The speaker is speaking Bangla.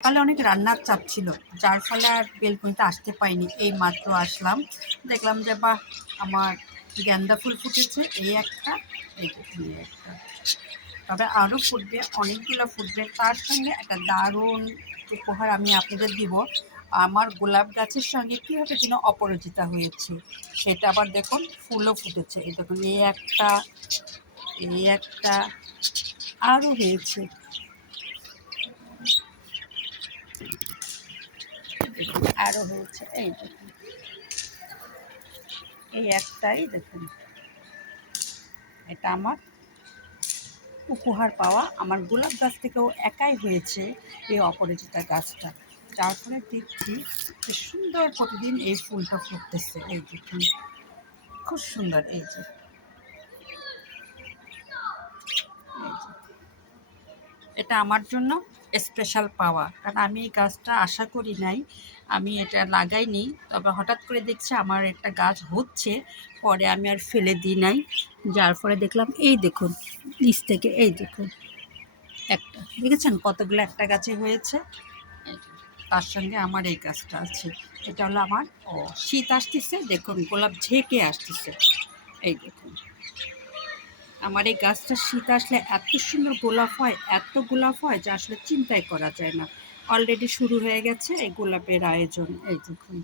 সকালে অনেক রান্নার চাপ ছিল, যার ফলে আর বেলকনিতে আসতে পারিনি। এই মাত্র আসলাম, দেখলাম যে বাহ, আমার গেন্দা ফুল ফুটেছে। এই একটা, এই দেখুন এই একটা, তবে আরও ফুটবে, অনেকগুলো ফুটবে। তার সঙ্গে একটা দারুণ উপহার আমি আপনাদের দিব। আমার গোলাপ গাছের সঙ্গে কীভাবে যেন অপরাজিতা হয়েছে, সেটা আবার দেখুন ফুলও ফুটেছে। এই দেখুন এই একটা, এই একটা, আরও হয়েছে। আরও হয়েছে, এই দেখুন এই একটাই দেখুন। এটা আমার উপহার পাওয়া, আমার গোলাপ গাছ থেকেও একাই হয়েছে এই অপরাজিতা গাছটা, যার ফলে দেখছি যে সুন্দর প্রতিদিন এই ফুলটা ফুটতেছে। এই দেখুন খুব সুন্দর। এই যে, এটা আমার জন্য স্পেশাল পাওয়া, কারণ আমি এই গাছটা আশা করি নাই, আমি এটা লাগাইনি। তবে হঠাৎ করে দেখছি আমার একটা গাছ হচ্ছে, পরে আমি আর ফেলে দিই নাই, যার ফলে দেখলাম এই দেখুন নিচ থেকে, এই দেখুন একটা, দেখেছেন কতগুলো একটা গাছে হয়েছে। তার সঙ্গে আমার এই গাছটা আছে। এটা হলো আমার, শীত আসতেছে, দেখুন গোলাপ ঝেঁকে আসতেছে। এই দেখুন আমার এই গাছটা শীত আসলে এত সুন্দর গোলাপ হয়, এত গোলাপ হয় যে আসলে চিন্তাই করা যায় না। অলরেডি শুরু হয়ে গেছে এই গোলাপের আয়োজন। এই দেখুন।